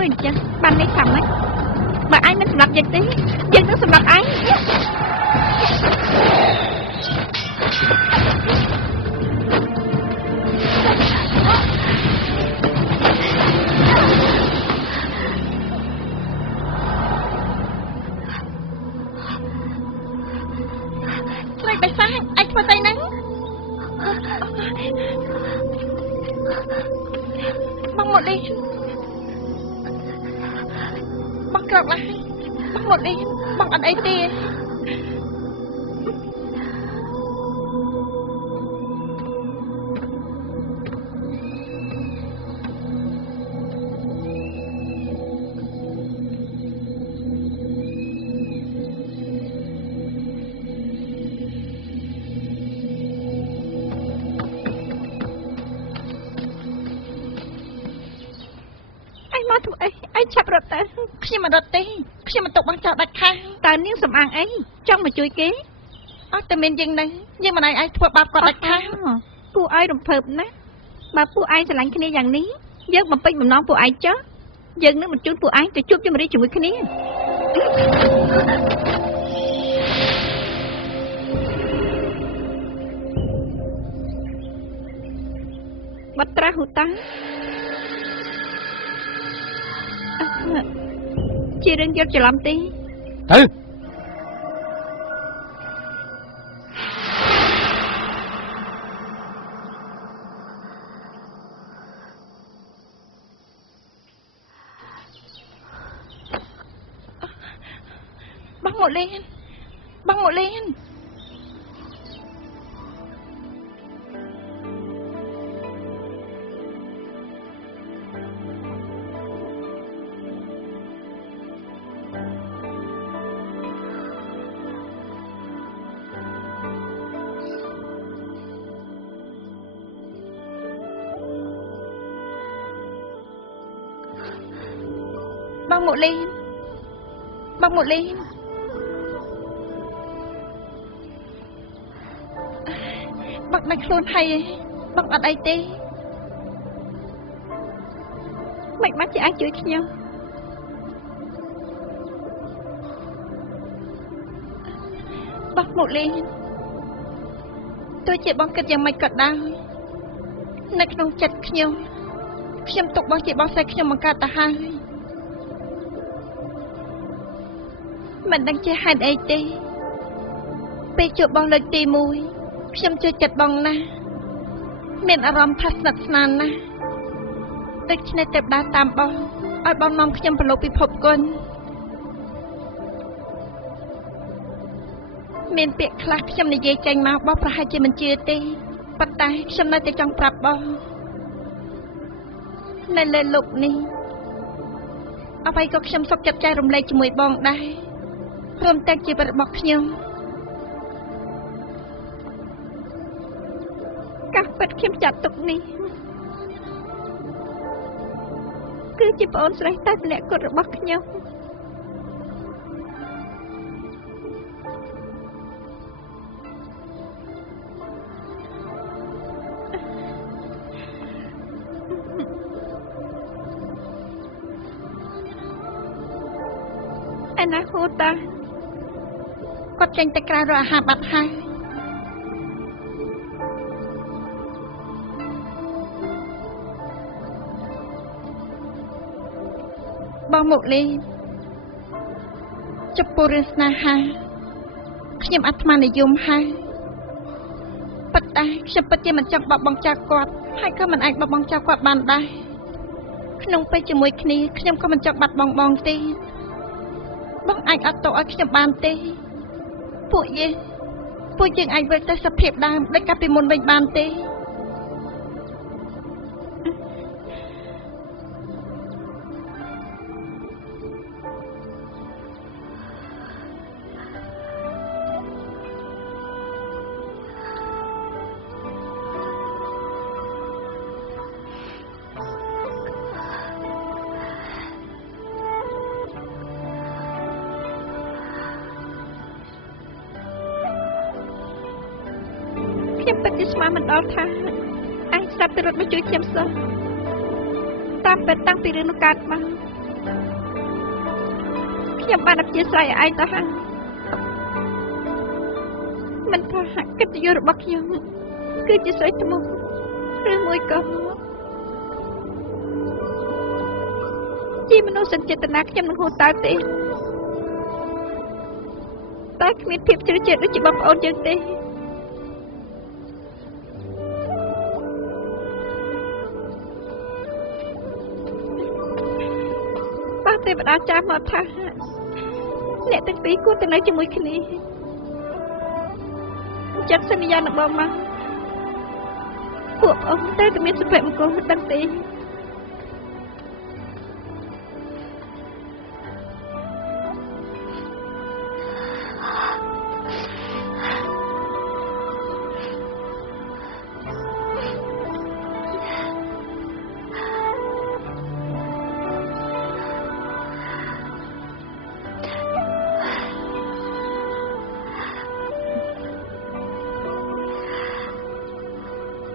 ធ្វើអញ្ចឹងបាននេះថាម៉េចបើឯងមិនសម្រាប់យើងទេយើងនឹងសម្រាប់ឯងស្រីបិសាចឯងធ្វើស្អីហ្នឹងបងមកនេះបងក្រោកឡើងបងមកនេះបងអត់អីទេមកធ្វើអីឯងឆាប់រត់ទៅខ្ញុំមិនរត់ទេខ្ញុំមិនទុកបងចោលដាច់ខាងតើនាងសំអាងអីចង់មកជួយគេអត់តែមានយើងនឹងយើងមិនឯងធ្វើបាបគាត់ដាច់ខាងពួកឯងរំភើបណាស់បើពួកឯងស្រឡាញ់គ្នាយ៉ាងនេះយើងបំពេញបំណងពួកឯងចុះយើងនឹងបញ្ជូនពួកឯងទៅជួបជម្រាបជាមួយគ្នាបាត់ត្រាស់ហូតាជារឿងយល់ច្រឡំទេទៅបងមកលេងបងមកលេងបងមកលេងបងមកលេងបងមិនខ្លួនហើយបងអត់អីទេមិនបាច់ជាអាចជួយខ្ញុំបងមកលេងទោះជាបងគិតយ៉ាងម៉េចក៏ដោយនៅក្នុងចិត្តខ្ញុំទុកបងជាបងស្រីខ្ញុំបង្កើតទៅហើយមិនដឹងជាហេតុអីទេពេលជួបបងលើកទី1ខ្ញុំជឿចិត្តបងណាស់មានអារម្មណ៍ថាស្និទ្ធស្នាលណាស់ដូច្នេះទៅដើរតាមបងឲ្យបងនាំខ្ញុំប្រឡូកពិភពគុណមានពាក្យខ្លះខ្ញុំនិយាយចេញមកបងប្រហែលជាមិនជឿទេប៉ុន្តែខ្ញុំនៅតែចង់ប្រាប់បងនៅលើលោកនេះអ្វីក៏ខ្ញុំសុខចិត្តចែករំលែកជាមួយបងដែរព្រមទាំងជីវិតរបស់ខ្ញុំការពិតខ្ញុំចាត់ទុកនេះគឺជាប្អូនស្រីតែម្នាក់គត់របស់ខ្ញុំឯណាហូតាគាត់ចេញទៅក្រៅរកអាហារបាត់ហើយបងមកលេងចំពោះរឿងស្នេហាខ្ញុំអាត្មានិយមហើយប៉ុន្តែខ្ញុំពិតជាមិនចង់បោះបង់ចោលគាត់ហើយក៏មិនអាចបោះបង់ចោលគាត់បានដែរក្នុងពេលជាមួយគ្នាខ្ញុំក៏មិនចង់បាត់បង់បងទេបងអាចអត់ទោសឲ្យខ្ញុំបានទេពួកយើងអាចវិលទៅសភាពដើមដូចកាលពីមុនវិញបានទេខ្ញុំពិតជាស្មានមិនដល់ថាឯងស្រាប់តែរត់មកជួយខ្ញុំសោះតាមពិតតាំងពីរឿងនោះកើតមក ខ្ញុំបានអព្យាស្រ័យឲ្យឯងទៅហើយមិនថាកិត្តិយសរបស់ខ្ញុំគឺជាស្រីថ្មឬមួយក៏ជាមនុស្សសញ្ចេតនាខ្ញុំនឹងហួសតើទេតែគ្មានភាពជ្រៅជ្រែកដូចជាបងប្អូនយើងទេបើទេវតាចាស់មកថាអ្នកទាំងពីរគួរតែនៅជាមួយគ្នាចាត់សន្យានឹងបងមកពួកបងតែមានសុភមង្គលមិនដឹងទេ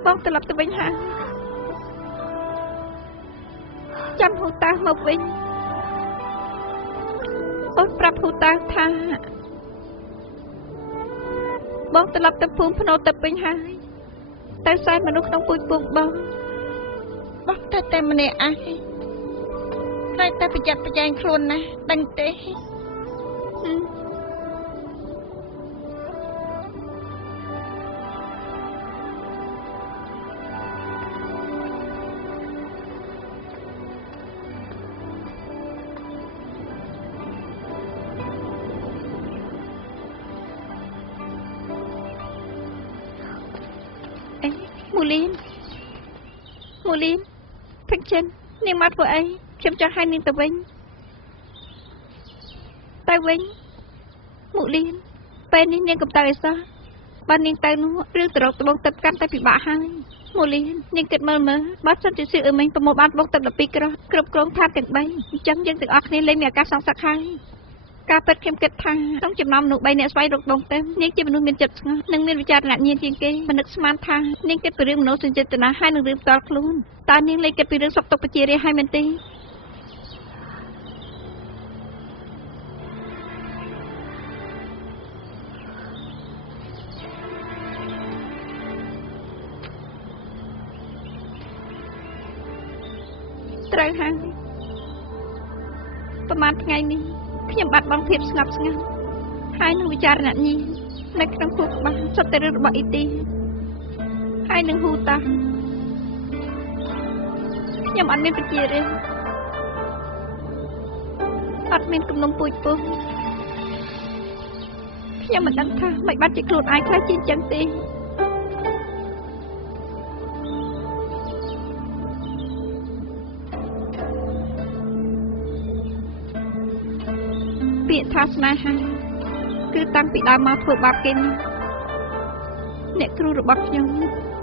បងត្រឡប់ទៅវិញហើយចាំហូតាមកវិញអូនប្រាប់ហូតាថាបងត្រឡប់ទៅភូមិភ្នោទៅវិញហើយតែសែនមនុស្សក្នុងពូជពងបងតែម្នាក់ឯងតែប្រយ័ត្នប្រយែងខ្លួនណាស់ដឹងទេមូលីនផឹកចិននាងមកធ្វើអីខ្ញុំចង់ឲ្យនាងទៅវិញមូលីនពេលនេះនាងកំតៅអីសោះបើនាងទៅនោះរឿងទៅរកត្បូងទឹកកាន់តែពិបាកហើយមូលីននាងគិតមើលបើសិនជាសៀអឺមិញប្រមូលបានត្បូងទឹក12គ្រាប់គ្រប់គ្រងថាទាំង3អញ្ចឹងយើងទាំងអស់គ្នាលេងមានឱកាសសងសឹកហើយការពិតខ្ញុំគិតថាក្នុងចំណោមមនុស្ស3នាក់ស្វែងរកត្បូងទឹកនាងជាមនុស្សមានចិត្តស្ងប់និងមានវិចារណញ្ញាណជាងគេមិននឹកស្មានថានាងគិតពីរឿងមនោសញ្ចេតនាហើយនឹងរឿងផ្ទាល់ខ្លួនតើនាងលេងគិតពីរឿងសុខទុក្ខប្រជារាស្ត្រហើយមែនទេត្រូវហើយប្រហែលថ្ងៃនេះខ្ញុំបាត់បង់ភាពស្ងប់ស្ងាត់ហើយនឹងវិចារណញ្ញាណនៅក្នុងខួរក្បាលសុទ្ធតែរឿងរបស់អ៊ីទីហើយនឹងហ៊ូតាខ្ញុំអត់មានពជាទេអត់មានគំនុំពូជពស់ខ្ញុំមិនដឹងថាមិនបាត់ជាខ្លួនឯងខ្លះជាអញ្ចឹងទេពាក្យថាស្នេហាគឺតាំងពីដើមមកធ្វើបាបគេមកអ្នកគ្រូរបស់ខ្ញុំ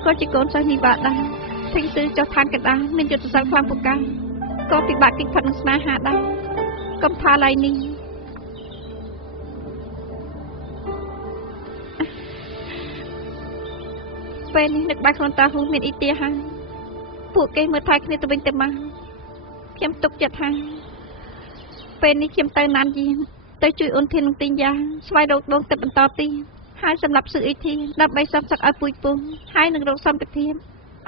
ក៏ជាកូនសិស្សនិបាតដែរពេញទិសចុះឋានកណ្ដាលមានយុទ្ធសាស្ត្រខ្លាំងពូកែក៏ពិបាកគេផិតនឹងស្នេហាដែរកុំថាឡើយនេះពេលនេះនឹកបាយខ្លួនតាហ៊ូមានអ៊ីទាហើយពួកគេមើលថែគ្នាទៅវិញទៅមកខ្ញុំទុកចិត្តថាពេលនេះខ្ញុំទៅណានយានទៅជួយអូនធាននឹងទីយ៉ាងស្វែងរកដងទឹកបន្តទីហើយសម្រាប់ស៊ឺអ៊ីធីដើម្បីសំសឹកឲ្យពូជពងហើយនឹងរកសម្បត្តិភាព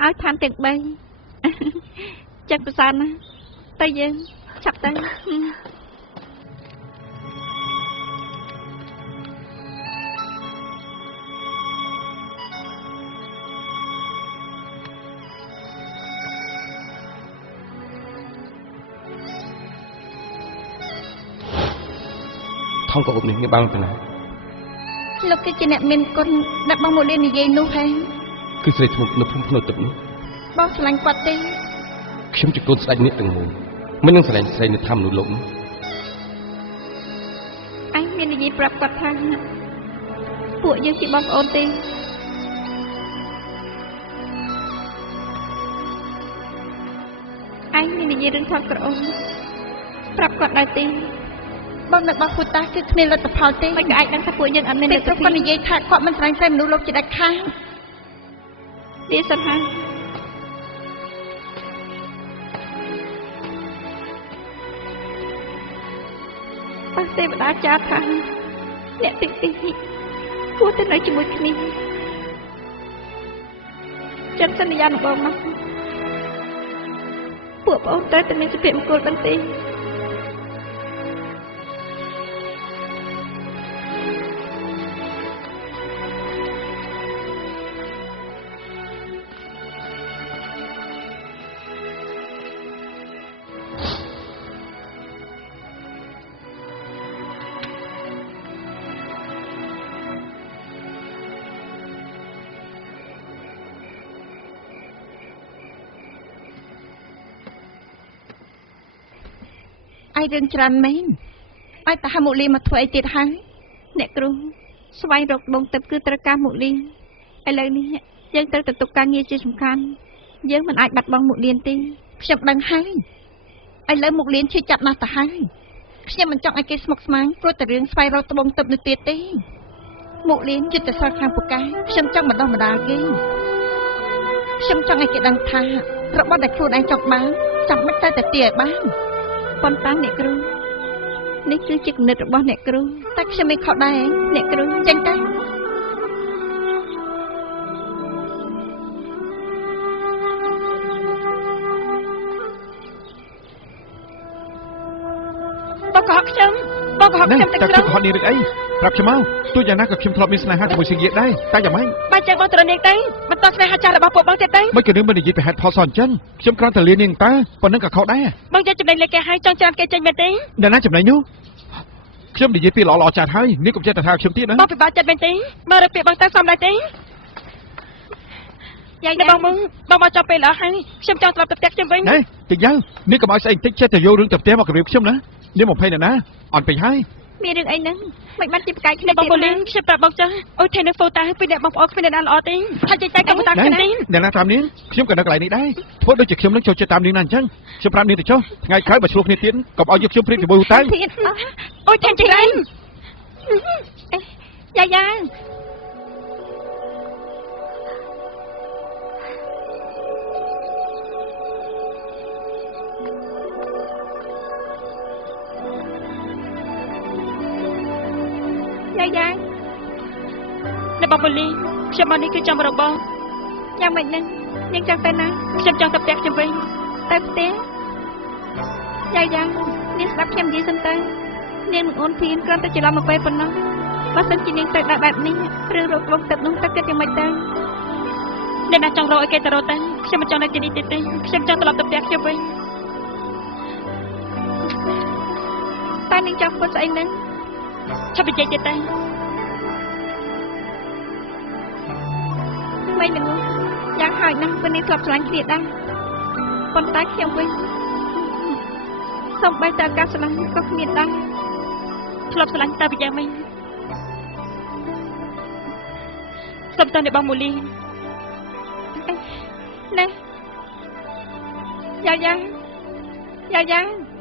ឲ្យឋានទាំង3ចិត្តប្រសើរណាស់ទៅយើងឆាប់ទៅថងក៏អ៊ុបនេះបានទៅណាលោកគឺជាអ្នកមានគុណដែលបងមកលៀននិយាយនោះហើយគឺស្រីឈ្មោះនៅភូមិភ្នោទឹកនោះបងស្រឡាញ់គាត់ទេខ្ញុំជាកូនស្ដេចនេះទាំងមូលមិននឹងស្រឡាញ់ស្រីនៅថាមនុស្សលោកនោះអញមាននិយាយប្រាប់គាត់ថាពួកយើងជាបងប្អូនទេអញមាននិយាយរឿងថតក្រអូនប្រាប់គាត់ដែរទេបងនៅបោះហ៊ូតាគឺគ្មានលទ្ធផលទេមិនក៏អាចដឹងថាពួកយើងអត់មានលទ្ធផលគាត់និយាយថាគាត់មិនស្រឡាញ់ស្រីមនុស្សលោកជាដាច់ខាតវាសិនហើយ បើទេវតាចារថាអ្នកទាំងពីរគួរតែនៅជាមួយគ្នាចិត្តសន្យារបស់មកពួកបងត្រូវតែមានសុភមង្គលបន្តិចaiរឿងច្រើនមែនឲ្យតាមុលីមកធ្វើអីទៀតហើយអ្នកគ្រូស្វែងរកដងទឹកគឺត្រូវការមុលីឥឡូវនេះយើងត្រូវទៅទុកការងារជាសំខាន់យើងមិនអាចបាត់បង់មុលៀនទេខ្ញុំដឹងហើយឥឡូវមុលៀនឈឺចាប់ណាស់ទៅហើយខ្ញុំមិនចង់ឲ្យគេស្មុគស្មាញព្រោះតែរឿងស្វែងរកដងទឹកនេះទៀតទេមុលៀនចិត្តសល់ខាងពូកែខ្ញុំចង់បណ្ដោះបណ្ដាលគេខ្ញុំចង់ឲ្យគេដឹងថារបស់ដែលខ្លួនឯងចង់បានចាំមិនតែទាឲ្យបានប៉ុន្តែអ្នកគ្រូនេះគឺជាគំនិតរបស់អ្នកគ្រូតែខ្ញុំមិនខុសដែរអ្នកគ្រូចេញទៅបងកុហកខ្ញុំទៅគ្រូតែខ្ញុំកុហកនេះឬអីប្រាប់ខ្ញុំមកទោះយ៉ាងណាក៏ខ្ញុំធ្លាប់មានស្នេហាជាមួយសៀងយាដែរតែយ៉ាងម៉េចបើចឹងបងត្រូវនាងទៅបន្តស្នេហាចាស់របស់ពួកបងទៀតទៅមិនក៏នាងមិននិយាយពីហេតុផលសោះអញ្ចឹងខ្ញុំគ្រាន់តែលៀននាងតើប៉ុណ្ណឹងក៏ខុសដែរបងយកចំណេញលេខគេឲ្យចង់ច្រើនគេចេញមែនទេដល់ណាចំណេញនោះខ្ញុំនិយាយពីល្អចាស់ហើយនាងកុំចេះតែថាខ្ញុំទៀតណាបងពិបាកចិត្តមែនទេមើលរបៀបបងទៅសំដែរទេយ៉ាងណាបងមកចាប់ពេលល្អហើយខ្ញុំចង់ត្រឡប់ទៅផ្ទះខ្ញុំវិញហេតិចយ៉ាងនាងកុំឲ្យស្អីបន្តិចចេះតែយករឿងទៅផ្ទះមកគម្រាមខ្ញុំណានាង20ណាអត់ពេញហើយមានរឿងអីហ្នឹងមិនបានជាប្រកែកគ្នាបងពូលីនខ្ញុំប្រាប់បងចាស់អូថេនៅហ្វូតាពីអ្នកបងប្អូនគ្មានអ្នកណាល្អទេហើយចេញតែកុំតាមខ្ញុំទេអ្នកណាតាមនាងខ្ញុំក៏នៅកន្លែងនេះដែរធ្វើដូចជាខ្ញុំនឹងចូលចិត្តតាមនាងណាអញ្ចឹងខ្ញុំប្រាប់នាងទៅចុះថ្ងៃក្រោយបើឆ្លោះគ្នាទៀតកុំឲ្យយកខ្ញុំព្រៀបជាមួយទៅអូថេចេញឯងយ៉ាយ៉ាងអ្នកបងពូលីខ្ញុំមកនេះគឺចាំរបស់យ៉ាងម៉េចនឹងនាងចង់ទៅណាខ្ញុំចង់ទៅផ្ទះខ្ញុំវិញទៅផ្ទះយ៉ាងនាងស្ដាប់ខ្ញុំនិយាយសិនទៅនាងនឹងអូនភៀនគ្រាន់តែច្រឡំមកពេលប៉ុណ្ណោះបើសិនជានាងទៅដល់បែបនេះរឿងរកក្នុងទឹកនោះទៅគិតយ៉ាងម៉េចទៅអ្នកណាចង់រកឲ្យគេទៅរកទៅខ្ញុំមិនចង់នៅទីនេះទៀតទេខ្ញុំចង់ត្រឡប់ទៅផ្ទះខ្ញុំវិញតែនាងចង់ធ្វើស្អីនឹងឆាប់និយាយទៀតទៅមិននឹងយ៉ាងហើយណាស់ពេលនេះធ្លាប់ឆ្លាញ់គ្នាដែរប៉ុន្តែខ្ញុំវិញសូម្បីតែការឆ្លាញ់ក៏គ្មានដែរធ្លាប់ឆ្លាញ់តែពីយ៉ាងម៉េចសុំតើអ្នកបងមូលីណែយ៉ា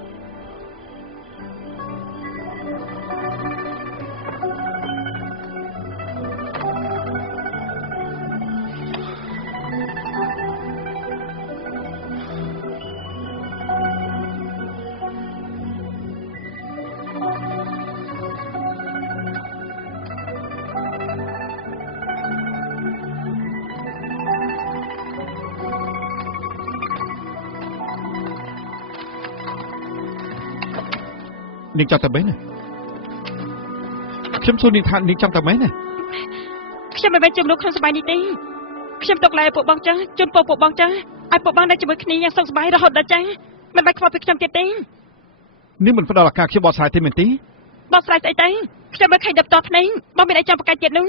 នាងចង់ទៅមែនណាខ្ញុំសួរនាងថានាងចង់ទៅមែនណាខ្ញុំមិនមែនជំនួសក្នុងសម័យនេះទេខ្ញុំទុកលែពួកបងចាស់ជូនពួកបងចាស់ឲ្យពួកបងនៅជាមួយគ្នាយ៉ាងសុខសប្បាយរហូតដល់ចាស់មិនបាច់ខ្វល់ពីខ្ញុំទៀតទេនាងមិនផ្ដល់ឱកាសខ្ញុំបកស្រាយទេមែនទេបកស្រាយស្អីទៅខ្ញុំមិនឃើញដល់តភ្នែកបងមានអីចាំប្រកាសទៀតនោះ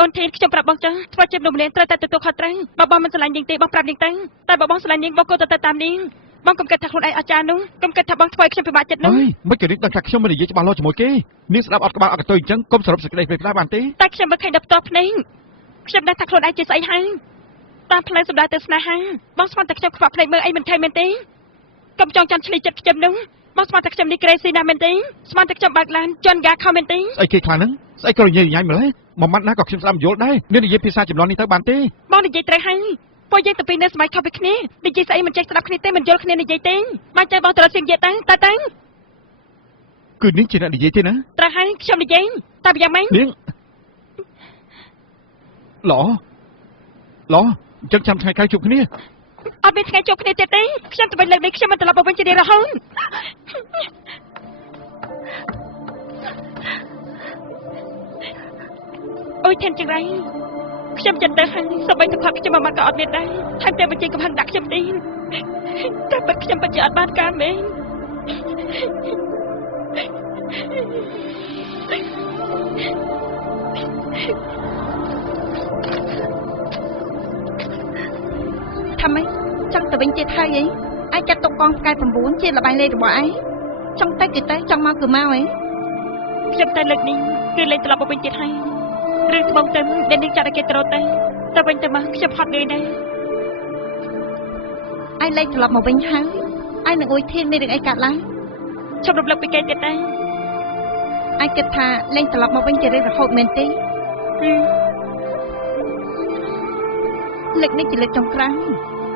អូនធីនខ្ញុំប្រាប់បងចាស់ធ្វើជាមនុស្សម្នាក់ត្រូវតែទទួលខុសត្រូវបើបងមិនស្រឡាញ់នាងទេបងប្រាប់នាងទៅតែបើបងស្រឡាញ់នាងបងក៏ទៅតាមនាងបងកុំគិតថាខ្លួនឯងអស្ចារ្យនោះកុំគិតថាបងធ្វើឲ្យខ្ញុំពិបាកចិត្តនោះមិនក៏នាងដឹងថាខ្ញុំមិននិយាយច្បាស់លាស់ជាមួយគេនាងស្ដាប់អត់ក្បាលអត់កតុយអញ្ចឹងកុំសរុបសេចក្តីពេលខ្លះបានទេតែខ្ញុំមិនឃើញដល់ផ្ទាល់ភ្នែកខ្ញុំដឹងថាខ្លួនឯងជាស្អីហើយតាមផ្លូវសម្ដៅទៅស្នេហាបងស្មានតែខ្ញុំខ្វាក់ភ្នែកមើលអីមិនឃើញមែនទេកុំចង់ចាំឆ្លីចិត្តខ្ញុំនោះបងស្មានតែខ្ញុំនេះក្រេស៊ីណាមែនទេស្មានតែខ្ញុំបើកឡានជន់ហ្គាខំមែនទេស្អីគេខ្លាំងហ្នឹងស្អីក៏និយាយញ៉ាំម្ល៉េះមួយម៉ាត់ណាក៏ខ្ញុំស្ដាប់យល់ដែរនាងនិយាយភាសាចំនួននេះទៅបានទេបងនិយាយត្រូវហើយពួកយើងទៅពីនៅសម័យខុសពីគ្នានិយាយស្អីមិនចេះស្ដាប់គ្នាទេមិនយល់គ្នានិយាយទេបានចេះបងត្រឡប់សៀងនិយាយទៅ គឺនាងជាអ្នកនិយាយទេណា ត្រូវហើយខ្ញុំនិយាយតែយ៉ាងម៉េច នាងល្អអញ្ចឹងចាំថ្ងៃក្រោយជួបគ្នា អត់មានថ្ងៃជួបគ្នាទៀតទេខ្ញុំទៅវិញលើកនេះខ្ញុំមិនត្រឡប់មកវិញជារៀងរហូតអូយថែមចង្រៃខ្ញុំចិត្តទៅហើយសូម្បីតែគាត់ខ្ញុំមិនបានក៏អត់មានដែរថែមទាំងបញ្ជាកំហឹងដាក់ខ្ញុំទេតែពិតខ្ញុំពិតជាអត់បានការមែនថាម៉េចចង់ទៅវិញទៀតហើយអីឯងចាត់ទុកកងផ្កាយ9ជាលបែងលេខរបស់ឯងចង់ទៅគឺទៅចង់មកគឺមកឯង ខ្ញុំតែលើកនេះគឺលេងត្រឡប់មកវិញទៀតហើយរឿងត្បូងទៅដែលនាងចាត់ឲ្យគេត្រូវទៅវិញទៅមកខ្ញុំហត់នឿយដែរ ឯងលេខត្រឡប់មកវិញហើយឯងនឹងអួយធានមានរឿងអីកាត់ឡើង ខ្ញុំរំលឹកពីគេទៀតដែរ ឯងគិតថាលេងត្រឡប់មកវិញជារឿងរហូតមែនទេលើកនេះជាលើកចុងក្រោយ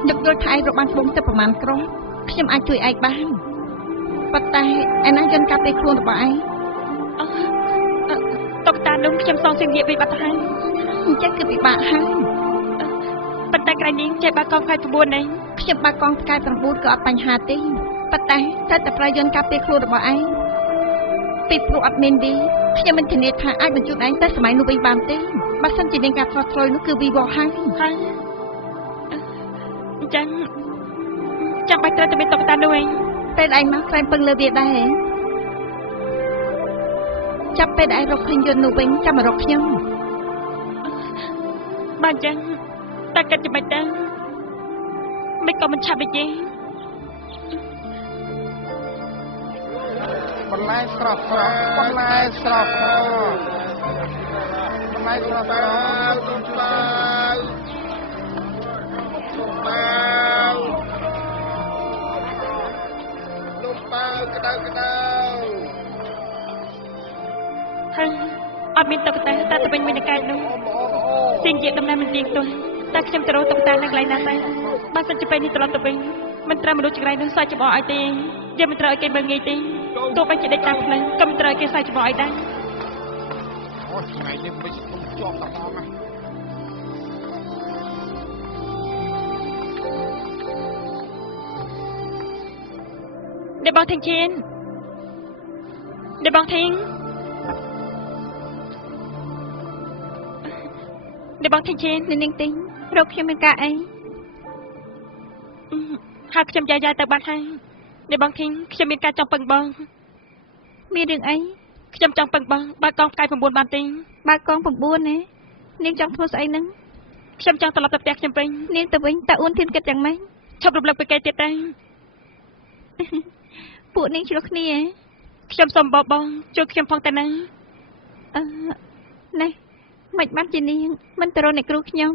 នឹកយល់ថាឯងរកបានត្បូងទៅប្រមាណគ្រាប់ខ្ញុំអាចជួយឯងបានប៉ុន្តែឯណាយន្តការពេលខ្លួនរបស់ឯង តុកតានោះខ្ញុំសងសៀងនិយាយពីបាត់ទៅហើយ អញ្ចឹងគឺពិបាកហើយ ប៉ុន្តែក្រៃនាងចេះបាកងផ្កាយ9នេះ ខ្ញុំបាកងផ្កាយ9ក៏អត់បញ្ហាទេប៉ុន្តែត្រូវតែប្រើយន្តការពេលខ្លួនរបស់ឯងពីព្រោះអត់មានវាខ្ញុំមិនធានាថាអាចបញ្ជូនឯងទៅសម័យនោះវិញបានទេបើសិនជាមានការផ្លាស់ប្ដូរនោះគឺវិវត្តហើយអញ្ចឹងចាំបាច់ត្រូវតែមានតុកតានោះឯង ពេលឯងមកខ្លែងពឹងលើវាដែរចាប់ពេលឯងរកឃើញយន្តនោះវិញចាំមករកខ្ញុំ បាទអញ្ចឹងតែគិតយ៉ាងម៉េចទៅមិនក៏មិនឆាប់ដូចទេ បន្លែស្រស់ស្រស់បន្លែស្រស់ស្រស់បន្លែស្រស់ស្រស់ទុំប៉ាវក្តៅក្តៅ ហើយអត់មានតុកតាតែទៅវិញមានតែកែនោះសៀងជាដំណើរមិនទៀងទាត់តែខ្ញុំទៅរកតុកតានៅកន្លែងណាដែរបើសិនជាពេលនេះត្រឡប់ទៅវិញមិនត្រូវមនុស្សចង្រៃនោះសើចច្បោះឲ្យទេយើងមិនត្រូវឲ្យគេមើលងាយទេទោះបីជាដេកតាមផ្លូវក៏មិនត្រូវឲ្យគេសើចច្បោះឲ្យដែរ អូថ្ងៃនេះមិនខ្ញុំជាប់តែមកណា để bong thing chiến để bong thing để bong thing chiến នាងទិញរកខ្ញុំមានការអី ហើយខ្ញុំយាយទៅបាត់ហើយđể bong thing ខ្ញុំមានការចង់ពឹងបង មានរឿងអី ខ្ញុំចង់ពឹងបងបើកងផ្កាយ9បានទេ បើកង9ណានាងចង់ធ្វើស្អីហ្នឹង ខ្ញុំចង់ត្រឡប់ទៅផ្ទះខ្ញុំវិញ នាងទៅវិញតើអ៊ូនធានគិតយ៉ាងម៉េច ឈប់រំលឹកពីគេទៀតទេ ពួកនាងឆ្លោះគ្នា ខ្ញុំសូមបងជួយខ្ញុំផងតើណា នេះមិនបានជានាងមិនទៅរកអ្នកគ្រូខ្ញុំ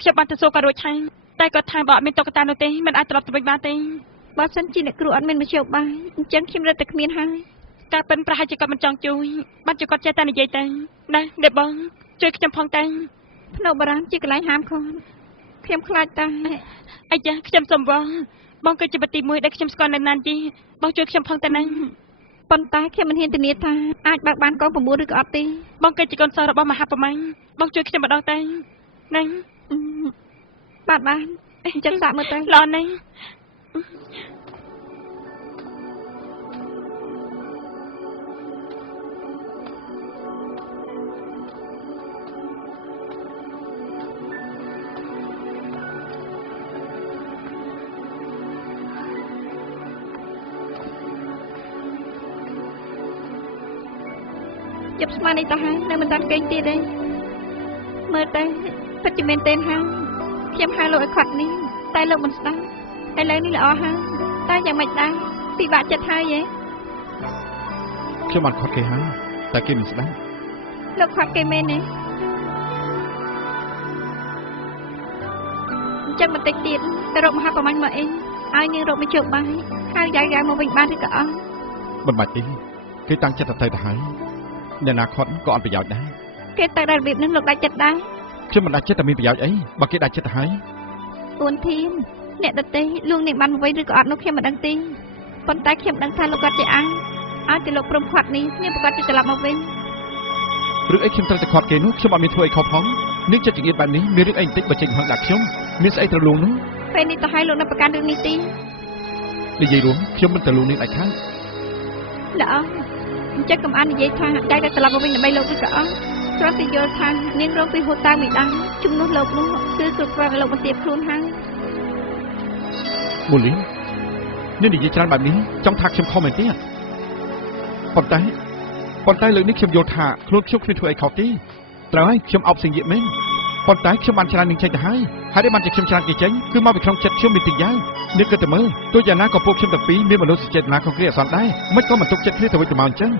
ខ្ញុំបានទៅសួរគាត់រួចហើយតែគាត់ថាបើអត់មានតុក្កតានោះទេមិនអាចត្រឡប់ទៅវិញបានទេ បើសិនជាអ្នកគ្រូអត់មានមធ្យោបាយអញ្ចឹងខ្ញុំរត់តែគ្មានហើយ ការប៉ិនប្រហែលជាគាត់មិនចង់ជួយបានជាគាត់ចេះតែនិយាយទៅណាđểបងជួយខ្ញុំផងតើ ភ្នៅបារាំងជាកន្លែងហាមឃាត់ខ្ញុំខ្លាចតែ អាយ៉ាខ្ញុំសូមបងគឺជាបទីមួយដែលខ្ញុំស្គាល់នៅណានជីបងជួយខ្ញុំផងតើណា ប៉ុន្តែខ្ញុំមិនហ៊ានធានាថាអាចបើកបានកង9ឬក៏អត់ទេ បងគឺជាកូនសិស្សរបស់មហាប្រមាញ់បងជួយខ្ញុំម្ដងទៅណា បានអញ្ចឹងសាកមើលទៅ ល្អណាស់ ជិបស្មាននេះទៅហើយនៅមិនតាន់គេងទៀតទេមើលទៅពិតជាមែនទេហើយខ្ញុំហៅលោកឲ្យខាត់នេះតែលោកមិនស្ដាប់ឥឡូវនេះល្អហើយតែយ៉ាងម៉េចដែរពិបាកចិត្តហើយហ៎ ខ្ញុំបានខត់គេហើយតែគេមិនស្ដាប់ លោកខាត់គេមែនទេអញ្ចឹងបន្តិចទៀតទៅរកមហាប្រមាញ់មកអីឲ្យនាងរកមកជោគបាយហើយយាយមកវិញបានឬក៏អត់ មិនបាច់ទេគេតាំងចិត្តទៅហើយអ្នកណាខត់ក៏អត់ប្រយោជន៍ដែរ គេទៅដល់របៀបនេះលោកដាច់ចិត្តដែរ ខ្ញុំមិនដាច់ចិត្តតែមានប្រយោជន៍អីបើគេដាច់ចិត្តទៅហើយ អ៊ូនធីនអ្នកដតីលោកនាងបានមកវិញឬក៏អត់នោះខ្ញុំមិនដឹងទេប៉ុន្តែខ្ញុំដឹងថាលោកគាត់ជាអា ឲ្យទៅលោកព្រំខាត់នេះនាងប្រកាសជាត្រឡប់មកវិញ ឬអីខ្ញុំត្រូវតែខាត់គេនោះខ្ញុំអត់មានធ្វើអីខុសផងនាងចិត្តចង្អៀតបែបនេះមានរឿងអីបន្តិចបើចេញហឹងដាក់ខ្ញុំមានស្អីត្រលួងនោះ ពេលនេះទៅឲ្យលោកនៅប្រកាន់រឿងនេះទី និយាយរួមខ្ញុំមិនត្រលួងនាងដាច់ខាត ល្អអញ្ចឹងកុំអាននិយាយថាដៃតែត្រឡប់មកវិញដើម្បីលោកនេះក៏អត់គ្រាន់តែយល់ថានាងរងពីហូតតាមមីដាជំនួសលោកនោះគឺគ្រប់គ្រាន់លោកបន្ទាបខ្លួនហើយ មូលីនាងនិយាយច្រើនបែបនេះចង់ថាខ្ញុំខុសមែនទេប៉ុន្តែលើកនេះខ្ញុំយល់ថាខ្លួនខ្ញុំគ្មានធ្វើអីខុសទេត្រូវហើយខ្ញុំអោបសង្យាមែនប៉ុន្តែខ្ញុំបានច្រើននឹងចេញទៅហើយហើយដែលបានជាខ្ញុំច្រើនគេចេញគឺមកពីក្នុងចិត្តខ្ញុំមានទីយ៉ាងនាងគិតទៅមើលទោះយ៉ាងណាក៏ពួកខ្ញុំទាំងពីរមានមនោសញ្ចេតនាខុសគ្នាអសន្នដែរមិនក៏មិនទុកចិត្តគ្នាទៅវិញទៅមកអញ្ចឹង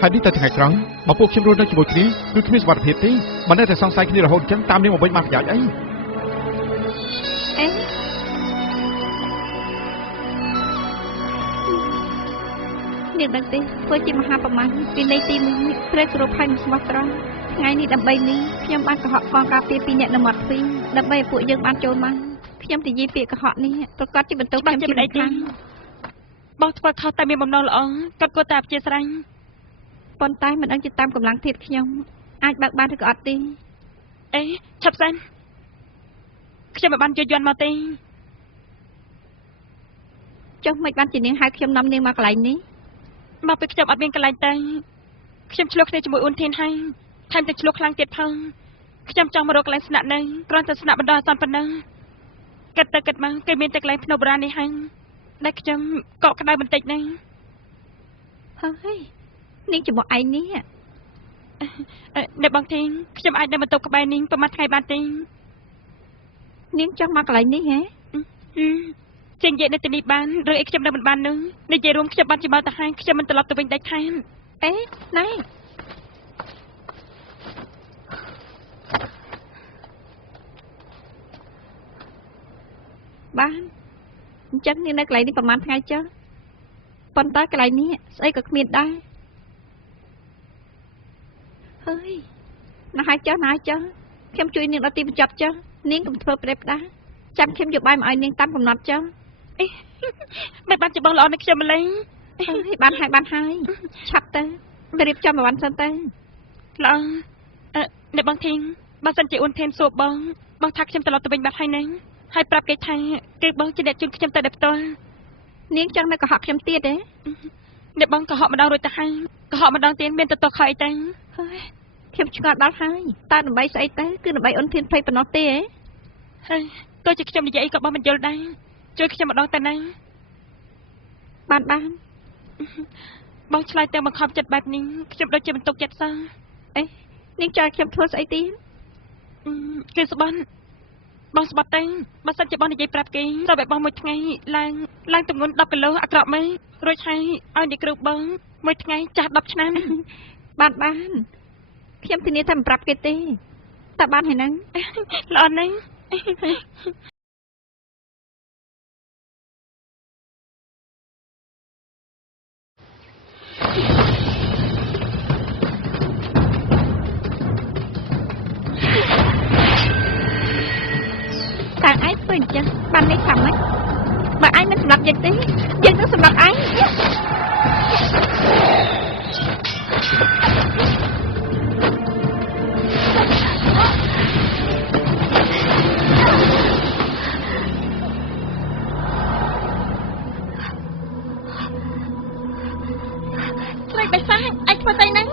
ហើយនេះតែថ្ងៃក្រោយបើពួកខ្ញុំរស់នៅជាមួយគ្នាគឺគ្មានសុវត្ថិភាពទេមិននៅតែសង្ស័យគ្នារហូតអញ្ចឹងតាមនាងមកវិញបានប្រយោជន៍អី អេនាងដឹងទេធ្វើជាមហាប្រមាណពីនៃទីមួយនេះព្រែកគ្រូផៃនឹងស្មោះត្រង់ថ្ងៃនេះដើម្បីនេះខ្ញុំបានកុហកកងការពារពីអ្នកនៅមាត់ទ្វីងដើម្បីឲ្យពួកយើងបានចូលមកខ្ញុំនិយាយពាក្យកុហកនេះប្រកាសជាបន្ទោសខ្ញុំជាមិនខ្លាំង បងធ្វើខុសតែមានបំណងល្អគាត់គួរតែអព្យាស្រ័យ ប៉ុន្តែមិនដឹងជាតាមកម្លាំងធាតុខ្ញុំអាចបើកបានឬក៏អត់ទេ អេឆាប់សិនខ្ញុំមិនបានយល់យន់មកទេ ចុះមិនបានជានាងហៅខ្ញុំនាំនាងមកកន្លែងនេះ មកពេលខ្ញុំអត់មានកន្លែងតែខ្ញុំឆ្លោះគ្នាជាមួយអ៊ុនធីនហើយថែមទាំងឆ្លោះខ្លាំងទៀតផងខ្ញុំចង់មករកកន្លែងស្នាក់នៅគ្រាន់តែស្នាក់បណ្ដោះអាសន្នប៉ុណ្ណឹងគិតទៅគិតមកគេមានតែកន្លែងភ្នៅបុរាណនេះហើយដែលខ្ញុំកក់ក្ដៅបន្តិចហ្នឹង ហើយនាងជាមួយឯងនេះ អ្នកបងធីនខ្ញុំអាចនៅបន្ទប់ក្បែរនាងប្រហែលថ្ងៃបានទេ នាងចង់មកកន្លែងនេះហ៎ ជានិយាយនៅទីនេះបានឬអីខ្ញុំនៅមិនបាននោះនិយាយរួមខ្ញុំបានជាមកទៅហើយខ្ញុំមិនត្រឡប់ទៅវិញដាច់ខាត អេណែបានអញ្ចឹងនាងនៅកន្លែងនេះប្រហែលថ្ងៃចុះប៉ុន្តែកន្លែងនេះស្អីក៏គ្មានដែរហើយណាស់ហើយចុះខ្ញុំជួយនាងដល់ទីបញ្ចប់ចុះនាងកុំធ្វើប្រេះផ្ដាស់ចាំខ្ញុំយកបាយមកឲ្យនាងតាមកំណត់ចុះ មិនបានជាបងល្អនឹងខ្ញុំម្លេះ ហើយបានហើយឆាប់ទៅរៀបចំឲ្យបានសិនទៅ ល្អអ្នកបងធីនបើសិនជាអ៊ុនធីនសួរបងថាខ្ញុំត្រឡប់ទៅវិញបាត់ហើយហ្នឹងហើយប្រាប់គេថាគឺបងជាអ្នកជូនខ្ញុំទៅដល់ផ្ទាល់ នាងចង់នៅកុហកខ្ញុំទៀតទេ អ្នកបងកុហកម្ដងរួចទៅហើយកុហកម្ដងទៀតមានទៅខអីទៅ ហើយខ្ញុំឆ្ងល់ដល់ហើយតើដើម្បីស្អីទៅគឺដើម្បីអ៊ុនធានភ័យប៉ុណ្ណោះទេហ៎ ហើយទោះជាខ្ញុំនិយាយអីក៏បងមិនយល់ដែរជួយខ្ញុំម្ដងទៅណា បាន បងឆ្លើយទៅបង្ខំចិត្តបែបនេះខ្ញុំដូចជាបន្ទុកចិត្តសោះ អេនាងចង់ខ្ញុំធ្វើស្អីទៀត គឺស្បន់បងស្បត់ទៅបើសិនជាបងនិយាយប្រាប់គេទៅបែបបងមួយថ្ងៃឡើងទម្ងន់10គីឡូអាក្រក់មែនរួចហើយឲ្យអ្នកគ្រូបងមួយថ្ងៃចាស់10ឆ្នាំ បានខ្ញុំធានាថាមិនប្រាប់គេទេតើបានហើយហ្នឹង ល្អណាស់ តើឯងធ្វើអញ្ចឹងបាននេះថាម៉េចបើឯងមិនសម្រាប់យើងទេយើងនឹងសម្រាប់ឯង ស្រីបិសាចឯងធ្វើស្អីហ្នឹង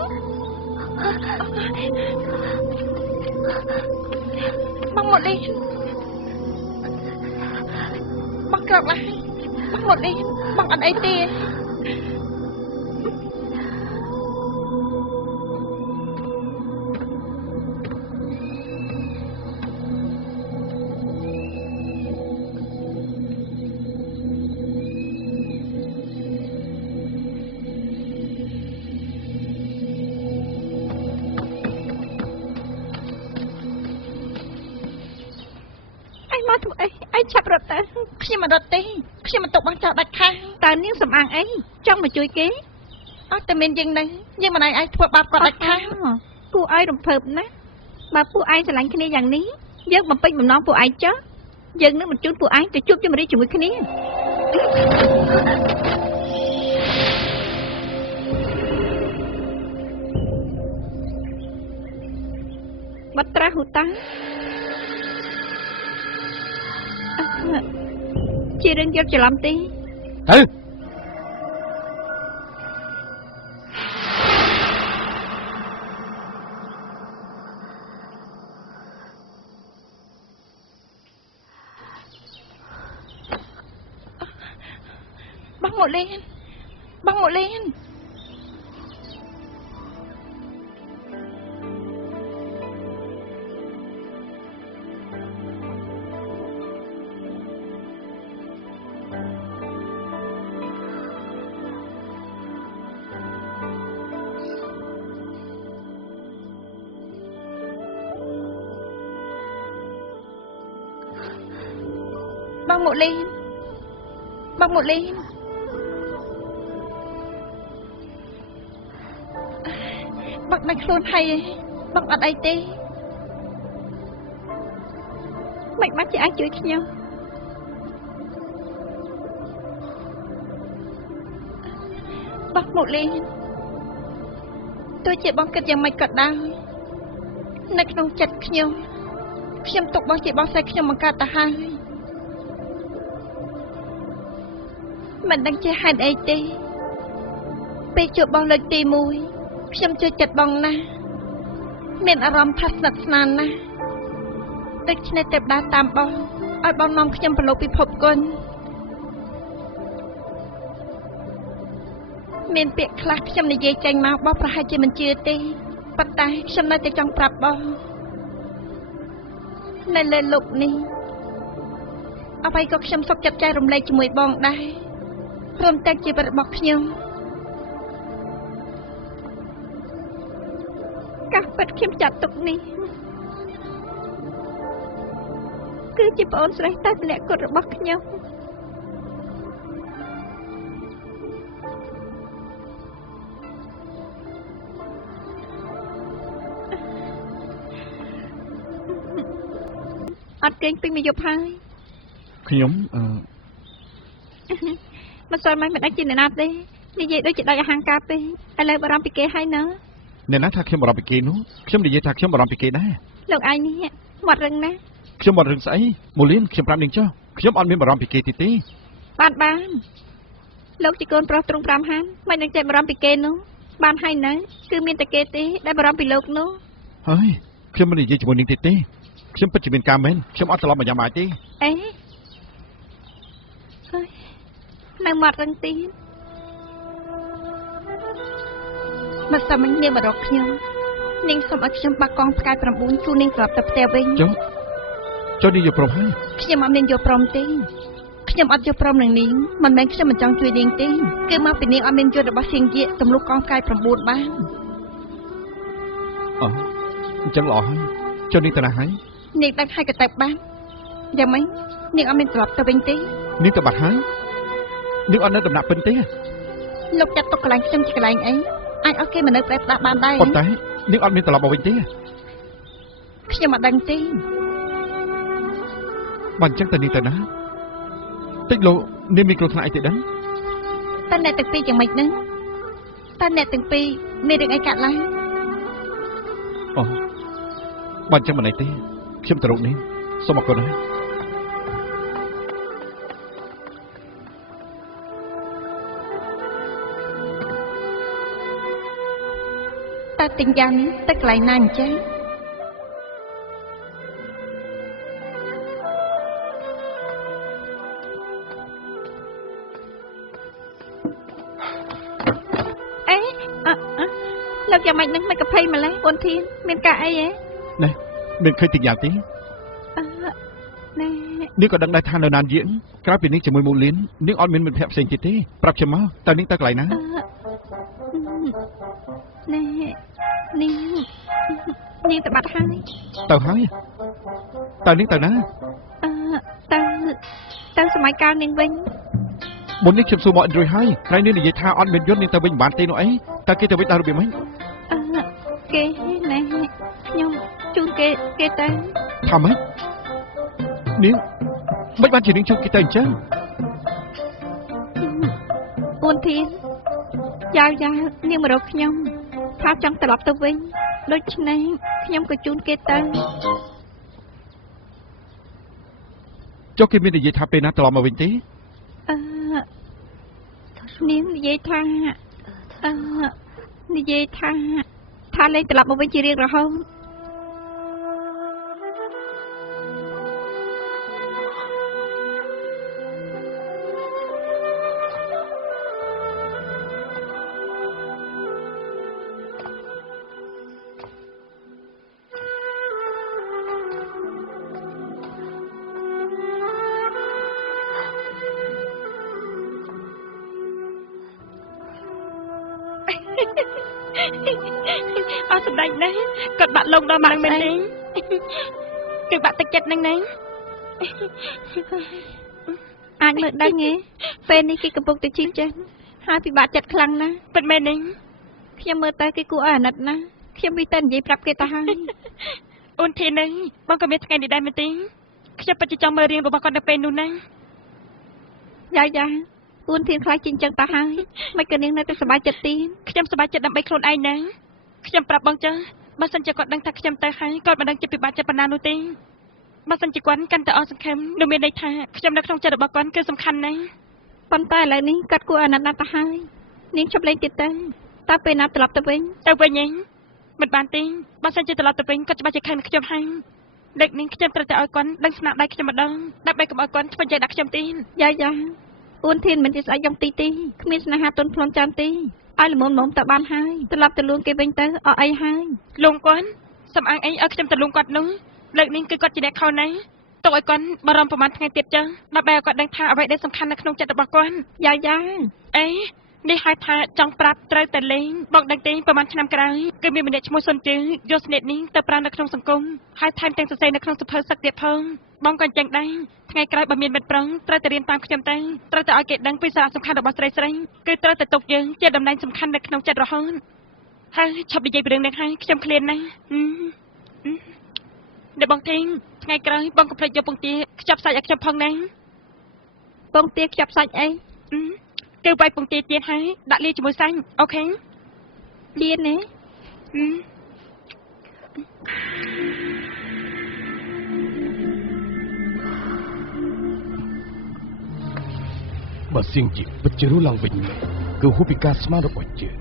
បងមកនេះបងក្រោកឡើងបងមកនេះបងអត់អីទេ មកធ្វើអីឯងឆាប់រត់ទៅខ្ញុំមិនរត់ទេខ្ញុំមិនទុកបងចោលដាច់ខាតតើនាងសំអាងអីចង់មកជួយគេអត់តែមានយើងនឹងយើងមិនអាចធ្វើបាបគាត់ដាច់ខាតគួរឲ្យរំភើបណាស់បើពួកឯងស្រឡាញ់គ្នាយ៉ាងនេះយើងបំពេញបំណងពួកឯងចុះយើងនឹងបញ្ជូនពួកឯងទៅជួបជម្រាបជាមួយគ្នា ហូតាជារឿងយល់ច្រឡំទេ ទៅ បងមកលេងបងមកលេងបងមកលេងបងមកលេងបងដាច់ខ្លួនហើយបងអត់អីទេមិនបាច់ជាអាចជួយខ្ញុំបងមកលេងទោះជាបងគិតយ៉ាងម៉េចក៏ដោយនៅក្នុងចិត្តខ្ញុំទុកបងជាបងស្រីខ្ញុំបង្កើតទៅហើយមិនដឹងជាហេតុអីទេពេលជួបបងលើកទី1ខ្ញុំជួយចិត្តបងណាស់មានអារម្មណ៍ថាស្និទ្ធស្នាលណាស់ដូច្នេះទៅដើរតាមបងឲ្យបងនាំខ្ញុំប្រឡូកពិភពគុណមានពាក្យខ្លះខ្ញុំនិយាយចេញមកបងប្រហែលជាមិនជឿទេប៉ុន្តែខ្ញុំនៅតែចង់ប្រាប់បងនៅលើលោកនេះអ្វីក៏ខ្ញុំសុខចិត្តចែករំលែកជាមួយបងដែរព្រមទាំងជីវិតរបស់ខ្ញុំការពិតខ្ញុំចាត់ទុកនេះគឺជាប្អូនស្រីតែម្នាក់គត់របស់ខ្ញុំអត់គេងពេញមួយយប់ហើយខ្ញុំ មិនស្គាល់មិនអាចជាអ្នកណាទេនិយាយដូចជាដោយអហង្ការពេកឥឡូវបារម្ភពីគេហើយណាអ្នកណាថាខ្ញុំបារម្ភពីគេនោះខ្ញុំនិយាយថាខ្ញុំបារម្ភពីគេដែរលោកឯងនេះមាត់រឹងណាខ្ញុំមាត់រឹងស្អីមូលីនខ្ញុំប្រាប់នាងចុះខ្ញុំអត់មានបារម្ភពីគេទេបានលោកជាកូនប្រុសទ្រង់5ហានមិននឹងចេះបារម្ភពីគេនោះបានហើយណាគឺមានតែគេទេដែលបារម្ភពីលោកនោះហើយខ្ញុំមិននិយាយជាមួយនាងទេខ្ញុំពិតជាមានការមែនខ្ញុំអត់ត្រឡប់មកយ៉ាងម៉េចទេអេហើយនៅមាត់រឹងទៀតមកសាមញ្ញនាងបរកខ្ញុំនាងសូមឲ្យខ្ញុំបាក់កងផ្កាយ9ជូននាងត្រឡប់ទៅផ្ទះវិញចុះនាងយកព្រមហើយខ្ញុំអត់មានយកព្រមទេខ្ញុំអត់យកព្រមនឹងនាងមិនមែនខ្ញុំមិនចង់ជួយនាងទេគឺមកពីនាងអត់មានយន្តរបស់សៀងយាកទម្លុះកងផ្កាយ9បានអញ្ចឹងល្អហើយចុះនាងទៅណាហើយនាងដាច់ហើយក៏ទៅបានយ៉ាងម៉េចនាងអត់មានត្រឡប់ទៅវិញទេនាងទៅបាត់ហើយនាងអត់នៅដំណាក់ពិនទេលោកចាត់ទុកកន្លែងខ្ញុំជាកន្លែងអីអាចឲ្យគេមកនៅប្រែផ្ដាស់បានដែរប៉ុន្តែនាងអត់មានត្រឡប់មកវិញទេខ្ញុំអត់ដឹងទេបើអញ្ចឹងតើនាងទៅណាតិចលោកនាងមានគ្រោះថ្នាក់អីទេដឹងតើអ្នកទាំងពីរយ៉ាងម៉េចហ្នឹងតើអ្នកទាំងពីរមានរឿងអីកាត់ឡើងបើអញ្ចឹងមិនអីទេខ្ញុំទៅរកនាងសូមអរគុណហើយតើទិញយ៉ាងទៅកន្លែងណាអញ្ចឹងលោកយ៉ាងម៉េចនឹងមិនកាភ័យម្លេះអូនធានមានការអីហ៎ណែមានឃើញទិញយ៉ាងទេណែនាងក៏ដឹងដែរថានៅណានយាងក្រៅពីនាងជាមួយមូលីននាងអត់មានមិត្តភក្តិផ្សេងទៀតទេប្រាប់ខ្ញុំមកតើនាងទៅកន្លែងណាណែនាងទៅបាត់ហើយទៅហើយតើនាងទៅណាទៅសម័យកាលនាងវិញមុននេះខ្ញុំសួរមករួចហើយក្រែងនាងនិយាយថាអត់មានយន្តនាងទៅវិញមិនបានទេនោះអីតើគេទៅវិញដល់របៀបម៉េចគេណែខ្ញុំជូនគេទៅថាម៉េចនាងមិនបានជានាងជូនគេទៅអញ្ចឹងអូនធានយ៉ាវនាងមករកខ្ញុំថាចង់ត្រឡប់ទៅវិញ ដូច្នេះខ្ញុំក៏ជូនគេទៅ ចុះគេមាននិយាយថាពេលណាត្រឡប់មកវិញទេ នាងនិយាយថានិយាយថាលេងត្រឡប់មកវិញជារៀងរហូត អត់សម្ដេចណាគាត់បាក់លងដល់មកនឹងមែនទេគឺបាក់ទឹកចិត្តនឹងណា អាចមើលដឹងទេពេលនេះគេកំពុងតែជិះចេះហើយពិបាកចិត្តខ្លាំងណាស់ ពិតមែនទេ ខ្ញុំមើលទៅគេគួរឲ្យអាណិតណាស់ខ្ញុំវិតែនិយាយប្រាប់គេទៅហើយ អូនធីននឹងបងក៏មានថ្ងៃនេះដែរមែនទេខ្ញុំពិតជាចង់មើលរឿងរបស់គាត់នៅពេលនោះណា យ៉ាអូនធានខ្លាចជាអញ្ចឹងទៅហើយមិនក៏នាងនៅតែសប្បាយចិត្តទី ខ្ញុំសប្បាយចិត្តដើម្បីខ្លួនឯងណាខ្ញុំប្រាប់បងចឹងបើសិនជាគាត់ដឹងថាខ្ញុំទៅហើយគាត់មិនដឹងជាពិបាកចិត្តប៉ុណ្ណានោះទេបើសិនជាគាត់កាន់តែអស់សង្ឃឹមនោះមានន័យថាខ្ញុំនៅក្នុងចិត្តរបស់គាត់គឺសំខាន់ណាស់ ប៉ុន្តែឥឡូវនេះគាត់គួរអាណិតណាស់ទៅហើយនាងជប់លេងទៀតទៅតើពេលណាត្រឡប់ទៅវិញ ទៅវិញឯងមិនបានទេបើសិនជាត្រឡប់ទៅវិញគាត់ច្បាស់ជាខឹងនឹងខ្ញុំហើយលេខនេះខ្ញុំត្រូវតែឲ្យគាត់ដឹងស្នាដៃខ្ញុំម្ដងដើម្បីកុំឲ្យគាត់ធ្វើជាដាក់ខ្ញុំទេ យ៉ាអូនធានមិនជាស្អីយ៉ាងទីគ្មានស្នេហាទន់ភ្លន់ចាំទីឲ្យល្មមទៅបានហើយត្រឡប់ទៅលួងគេវិញទៅអស់អីហើយ លងគាត់សំអាងអីឲ្យខ្ញុំទៅលងគាត់នោះលើកនេះគឺគាត់ជាអ្នកខុសណាស់ទុកឲ្យគាត់បារម្ភប្រហែលថ្ងៃទៀតចឹងដើម្បីឲ្យគាត់ដឹងថាអ្វីដែលសំខាន់នៅក្នុងចិត្តរបស់គាត់ យ៉ា អេនេះហៅថាចង់ប្រាប់ត្រូវតែលេងបងដឹងទេប្រហែលឆ្នាំក្រោយគឺមានម្នាក់ឈ្មោះសុនជឺយកស្នេហ៍នេះទៅប្រើនៅក្នុងសង្គមហើយថែមទាំងសរសេរនៅក្នុងសៀវភៅសឹកទៀតផងបងក៏អញ្ចឹងដែរថ្ងៃក្រោយបើមានមិត្តប្រុសត្រូវតែរៀនតាមខ្ញុំទៅត្រូវតែឲ្យគេដឹងពីសារៈសំខាន់របស់ស្រីគឺត្រូវតែទុកយើងជាតំណែងសំខាន់នៅក្នុងចិត្តរហូតហើយឈប់និយាយពីរឿងនេះហើយខ្ញុំឃ្លានណាស់ដែលបងធីងថ្ងៃក្រោយបងកុំភ្លេចយកពងទាខ្ចប់សាច់ឲ្យខ្ញុំផងណា ពងទាខ្ចប់សាច់អី គឺវាយពងទាទៀតហើយដាក់លាយជាមួយសាច់អូខេ លៀនទេ បើសៀងជាពិតជារស់ឡើងវិញគឺហួសពីការស្មានរបស់យើង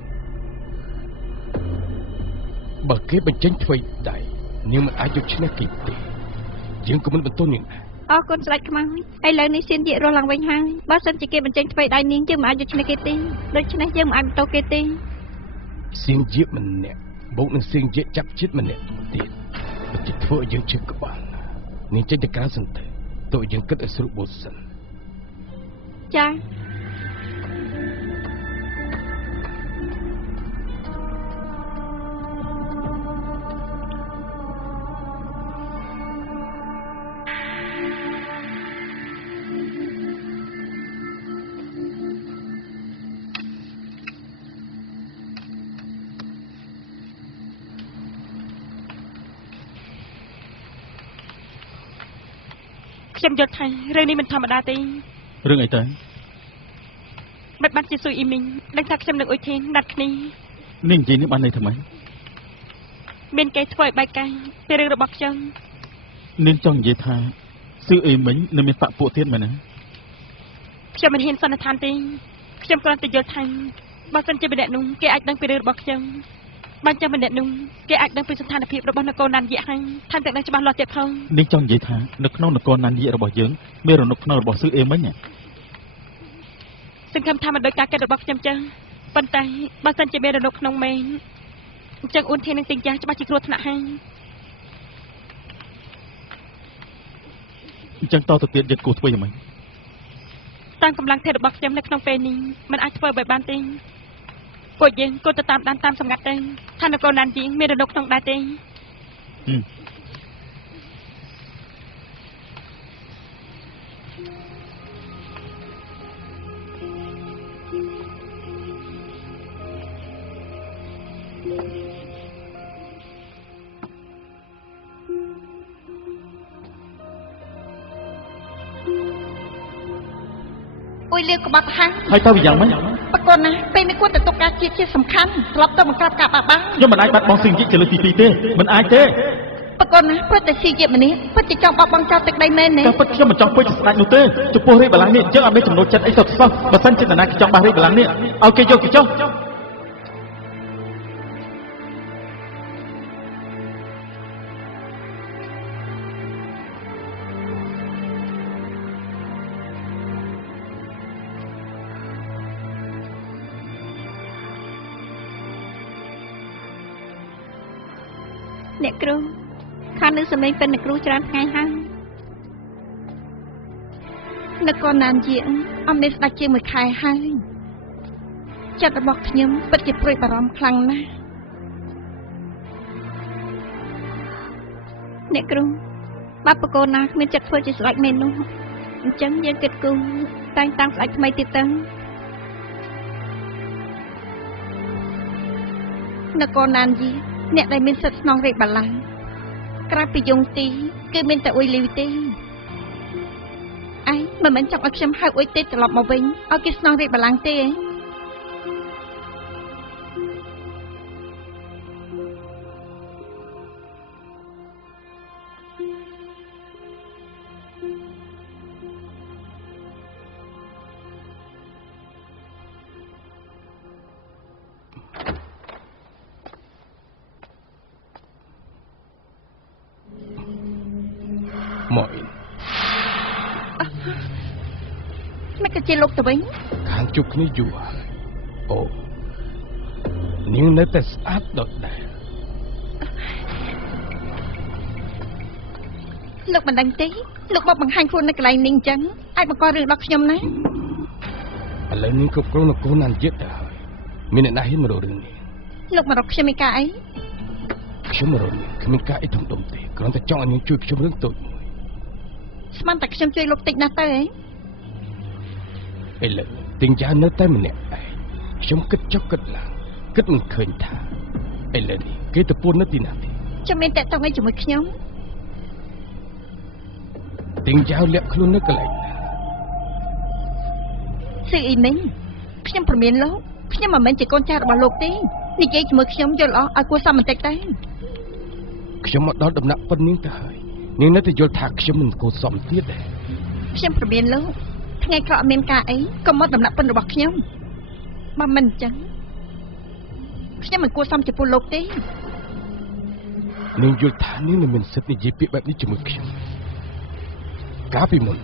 បើគេបញ្ចេញធ្វើដៃនាងមិនអាចយកឈ្នះគេទេយើងក៏មិនបន្ទោសនាងដែរ អរគុណស្ដេចខ្មៅឥឡូវនេះសៀនយករស់ឡើងវិញហើយបើសិនជាគេបញ្ចេញធ្វើដៃនាងយើងមិនអាចយកឈ្នះគេទេដូច្នេះយើងមិនអាចបន្ទោសគេទេស ៀងជាម្នាក់បូកនឹងសៀងជាចាប់ជាតិម្នាក់ទៀតបើជាធ្វើឲ្យយើងឈឺក្បាលនាងចេញទៅក្រៅសិនទៅទោះយើងគិតឲ្យស្រួលបូតសិន ចា ខ្ញុំយល់ថារឿងនេះមិនធម្មតាទេ រឿងអីទៅ បិទបាត់ជាស៊ុយអ៊ីមីងដឹងថាខ្ញុំនឹងអ៊ុយធីនដាត់គ្នា នាងនិយាយនេះបានន័យថាម៉េច មានគេធ្វើឲ្យបែកកាយពីរឿងរបស់ខ្ញុំ នាងចង់និយាយថាស៊ឺអេមិញនៅមានបកពួកទៀតមែនទេ ខ្ញុំមិនហ៊ានសន្និដ្ឋានទេខ្ញុំគ្រាន់តែយល់ថាបើសិនជាម្នាក់នោះគេអាចដឹងពីរឿងរបស់ខ្ញុំបើចាំម្នាក់នោះគេអាចដឹងពីស្ថានភាពរបស់នគរណានយៈហើយថែមទាំងដឹងច្បាស់លាស់ទៀតផង នាងចង់និយាយថានៅក្នុងនគរណានយៈរបស់យើងមានរនុកភ្នំរបស់ស៊ឺអេមិញ សង្ឃឹមថាមិនដូចការគិតរបស់ខ្ញុំចឹងប៉ុន្តែបើសិនជាមានរនុកក្នុងមែនអញ្ចឹងអ៊ុនធាននឹងទីងចាស់ច្បាស់ជាគ្រោះថ្នាក់ហើយ អញ្ចឹងតទៅទៀតយើងគួរធ្វើយ៉ាងម៉េច តាមកម្លាំងធិរបស់ខ្ញុំនៅក្នុងពេលនេះមិនអាចធ្វើឲ្យបានទេពួកយើងគួរទៅតាមដានតាមសម្ងាត់ទៅថានគរណានយៈមានរនុកក្នុងដែរទេ អុយលៀកក្បាប់ហាំង ហើយទៅវាយ៉ាងម៉េច ប្រកូនណាពេលនេះគួរតែទុកការជាតិជាសំខាន់ត្រឡប់ទៅបង្ក្រាបការបាក់បាំង ខ្ញុំមិនអាចបាត់បង់ស៊ីងជីជាលើកទី2ទេមិនអាចទេ ប្រកូនណាព្រោះតែស៊ីជាតិម្នាក់ពិតជាចង់បោះបង់ចោលទឹកដីមែនទេ តែពិតខ្ញុំមិនចង់ពុយជាស្ដេចនោះទេចំពោះរាជបល្ល័ង្កនេះយើងអត់មានចំណូលចិត្តអីសុទ្ធសោះបើសិនជានរណាចង់បះរាជបល្ល័ង្កនេះឲ្យគេយកទៅចុះ អ្នកគ្រូខាងនៅសម្លេងเป็นអ្នកគ្រូច្រើនថ្ងៃហើយនគរណានជាអត់មានស្ដេចជាមួយខែហើយចិត្តរបស់ខ្ញុំពិតជាព្រួយបារម្ភខ្លាំងណាស់អ្នកគ្រូបើប្រកូនណាគ្មានចិត្តធ្វើជាស្ដេចមែននោះអញ្ចឹងយើងគិតគូរតែងតាំងស្ដេចថ្មីទៀតទៅនគរណានជាអ្នកដែលមានសិទ្ធិស្នងរាជបល្ល័ង្កក្រៅពីយងទីគឺមានតែអ៊ុយលីវទេឯងមិនមែនចង់ឲ្យខ្ញុំហៅអ៊ុយទេត្រឡប់មកវិញឲ្យគេស្នងរាជបល្ល័ង្កទេមកមិនក៏ជាលោកទៅវិញខាងជួបគ្នាយូរហើយអូនាងនៅតែស្អាតដដែលលោកមិនដឹងទេលោកមកបង្ហាញខ្លួននៅកន្លែងនេះអញ្ចឹងអាចបង្ករឿងដល់ខ្ញុំណាឥឡូវនាងគ្រប់គ្រងនគរណានជាតិទៅហើយមានអ្នកណាហ៊ានមករករឿងនេះលោកមករកខ្ញុំឯកាអីខ្ញុំមករកគ្មានការអីធំដុំទេគ្រាន់តែចង់ឲ្យនាងជួយខ្ញុំរឿងតូចមួយស្មានតែខ្ញុំជួយលោកតិចណាស់ទៅឥឡូវទិញយ៉ានៅតែម្នាក់ឯងខ្ញុំគិតចុះគិតឡើងគិតមិនឃើញថាឥឡូវនេះគេទៅពួននៅទីណាទេចាំមានតែតង់អីជាមួយខ្ញុំទិញយ៉ាលាក់ខ្លួននៅកន្លែងណាស៊ឺអ៊ីមីងខ្ញុំព្រមានលោកខ្ញុំមិនមែនជាកូនចៅរបស់លោកទេនិយាយជាមួយខ្ញុំយល់អស់ឲ្យគួរសមបន្តិចទេខ្ញុំមកដល់ដំណាក់ប៉ុននាងទៅហើយនាងនៅតែយល់ថាខ្ញុំមិនគួរសមទៀតទេខ្ញុំព្រមានលោកថ្ងៃក្រោយអត់មានការអីកុំមកដំណាក់ប៉ុនរបស់ខ្ញុំបើមិនអញ្ចឹងខ្ញុំមិនគួរសមចំពោះលោកទេនាងយល់ថានាងមិនមានសិទ្ធិនិយាយពាក្យបែបនេះជាមួយខ្ញុំកាលពីមុន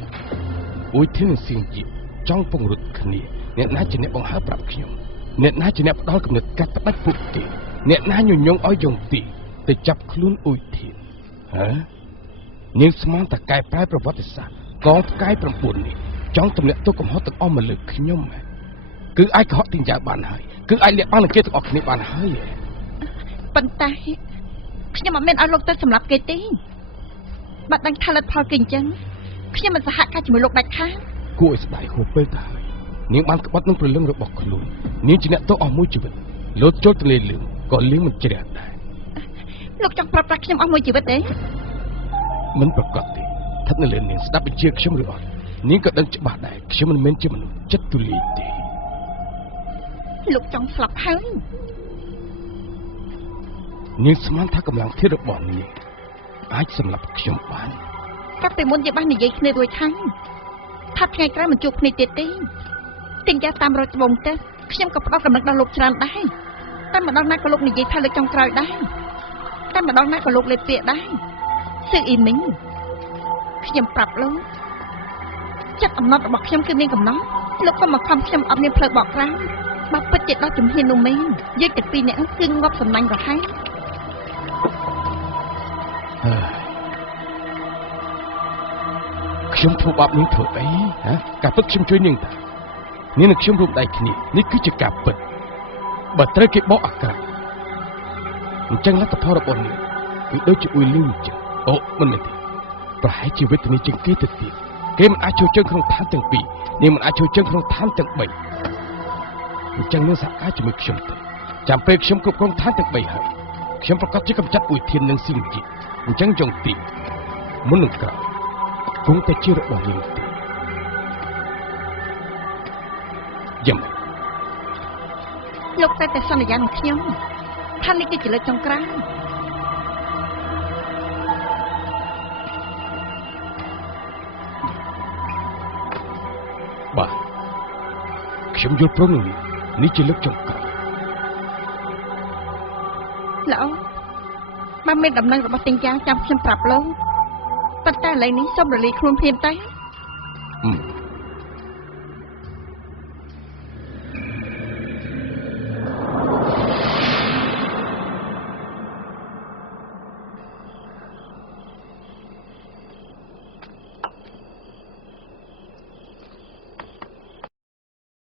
អ៊ុយធីននិងសៀងជីចង់ពង្រត់គ្នាអ្នកណាជាអ្នកបង្ហើបប្រាប់ខ្ញុំអ្នកណាជាអ្នកផ្ដល់គំនិតកាត់ផ្ដាច់ពួកគេអ្នកណាញញងឲ្យយងទីទៅចាប់ខ្លួនអ៊ុយធីនហ៎នាងស្មានតែកែប្រែប្រវត្តិសាស្ត្រកងផ្កាយ9នេះចង់ទម្លាក់ទុកកំហុសទាំងអស់មកលើខ្ញុំគឺអាចកុហកទីយ៉ាងបានហើយគឺអាចលាក់បាំងនឹងគេទាំងអស់គ្នាបានហើយប៉ុន្តែខ្ញុំមិនមានឲ្យលោកទៅសម្លាប់គេទេបាត់ដឹងថាលទ្ធផលគេអញ្ចឹងខ្ញុំមិនសហការជាមួយលោកដាច់ខាតគួរឲ្យស្ដាយហួសពេលទៅហើយនាងបានក្បត់នឹងព្រលឹងរបស់ខ្លួននាងជាអ្នកទោសអស់មួយជីវិតលោតចូលទលេលឿងក៏លឿងមិនជ្រះដែរលោកចង់ប្រាប់ប្រាស់ខ្ញុំអស់មួយជីវិតទេមិនប្រកាសទេស្ថិតនៅលើនាងស្ដាប់បញ្ជាខ្ញុំឬអត់នាងក៏ដឹងច្បាស់ដែរខ្ញុំមិនមែនជាមនុស្សចិត្តទូលាយទេលោកចង់ស្លាប់ហើយនាងស្មានថាកម្លាំងធាតុរបស់នាងអាចសម្លាប់ខ្ញុំបានកាលពីមុនយើងបាននិយាយគ្នារួចហើយថាថ្ងៃក្រោយមិនជួបគ្នាទៀតទេទិញយ៉ាតាមរយត្បូងទៅខ្ញុំក៏ផ្ដោតកម្លាំងដល់លោកច្រើនដែរតែម្ដងណាក៏លោកនិយាយថាលើកចុងក្រោយដែរតែម្ដងណាក៏លោកលេបពាក្យដែរស៊ឺអ៊ីមីងខ្ញុំប្រាប់លោកចិត្តអំណត់របស់ខ្ញុំគឺមានកំណត់លោកក៏មកខំខ្ញុំអត់មានផ្លូវបកក្រៅបើពិតជាដល់ជំហាននោះមែនយើងទាំងពីរនាក់គឺងាប់សំណាញ់រហ័សខ្ញុំធ្វើបាបនាងធ្វើអីហ៎ការពិតខ្ញុំជួយនាងតានាងនិងខ្ញុំរួមដៃគ្នានេះគឺជាការពិតបើត្រូវគេបោកអាក្រក់អញ្ចឹងលទ្ធផលរបស់នាងគឺដូចជាអ៊ុយលីវអញ្ចឹងអូមិនមែនទេប្រហែលជាវេទនាជាងគេទៅទៀតគេមិនអាចចូលជើងក្នុងឋានទាំងពីរនាងមិនអាចចូលជើងក្នុងឋានទាំង3អញ្ចឹងនាងសហការជាមួយខ្ញុំទៅចាំពេលខ្ញុំគ្រប់គ្រងឋានទាំង3ហើយខ្ញុំប្រកាសជាកម្ចាត់អ៊ុយធាននិងស៊ីងជីអញ្ចឹងយងទីមុននឹងក្រោយគង់តែជារបស់នាងទេយ៉ាំ លោកតែសន្យានឹងខ្ញុំថានេះគឺជាលើកចុងក្រោយ បាទខ្ញុំយល់ព្រមនឹងនេះជាលើកចុងក្រោយ ល្អបើមានដំណឹងរបស់ទាំងយ៉ាងចាំខ្ញុំប្រាប់លោកប៉ុន្តែឥឡូវនេះសូមរលាយខ្លួនភ្លាមតែ អឺ